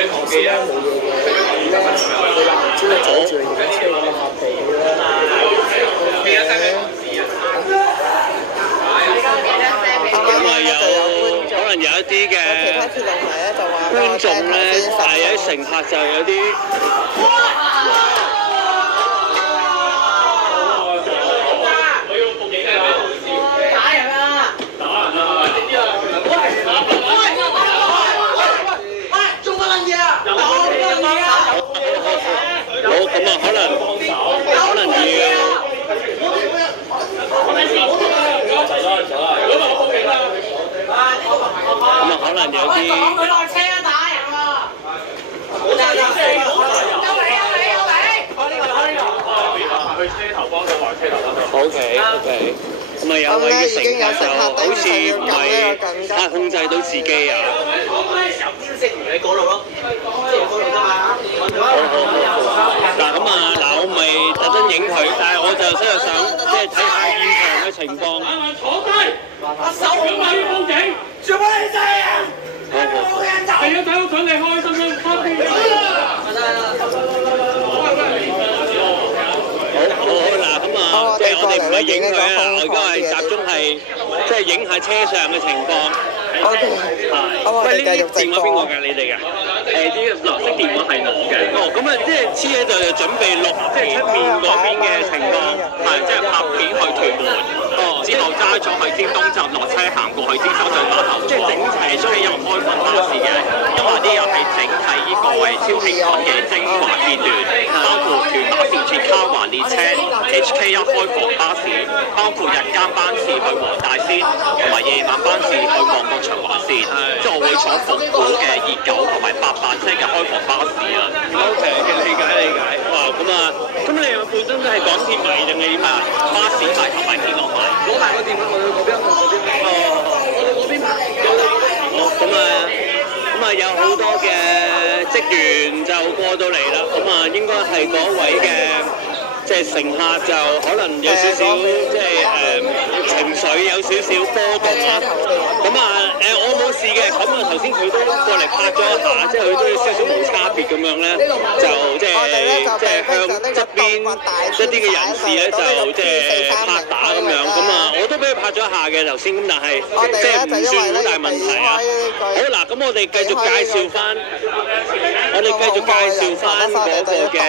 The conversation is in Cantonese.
先咧冇嘢嘅，咧你話唔知你阻住嚟影車咁啊發脾氣啦。咁啊可能有一啲嘅觀眾咧，但係有啲乘客就有啲。好，咁啊，可能要，咁啊，可能有啲。佢落車啊！打人喎！去車頭幫佢來車頭嗰度。OK。咁啊，有位嘅乘客就好似唔係太控制到自己啊。你嗰度咯，即係嗰度啫嘛。嗱咁啊，我唔係特登影佢，但係我就真係想即係睇下現場嘅情況。坐低，手表咪要報警，做乜嘢啫？係要睇到佢哋開心嘅發脾氣。好嗱，咁啊，即係我哋唔係影佢啊，我而家係集中係即係影下車上嘅情況。喂，呢啲電話邊個㗎？你哋㗎？啲藍色電話係我嘅。哦，咁啊，即係黐喺度就準備錄，即係出面嗰邊嘅情況，係即係拍片去屯門。哦，之後揸咗去尖東站落車行過去尖沙咀碼頭，即係整齊出嚟又開放巴士嘅，因為呢又係整體呢個係超興奮嘅精華片段，包括屯馬線鐵卡環列車、HK1開放巴士，包括日間班次去黃大仙，同埋夜晚班次去旺角長環線，即係我會坐復古嘅熱狗同埋800車嘅開放巴士啊。OK， 理解。哇，咁你本身都係港鐵迷定係點啊？巴士迷同埋鐵路迷。攞埋個電話我哋嗰邊，我哋嗰邊。咁啊，有好多嘅職員就過到嚟啦。咁啊，應該係嗰位嘅。即係乘客就可能有少少即係情緒有少少波動啦。咁啊我冇事嘅，咁啊頭先佢都過嚟拍咗一下，即係佢都有少少冇差別咁樣咧，就即係向側邊一啲嘅人士咧就即係拍打咁樣。咁啊我都俾佢拍咗一下嘅頭先，咁但係即係唔算好大問題啊。好嗱，咁我哋繼續介紹翻嗰個嘅。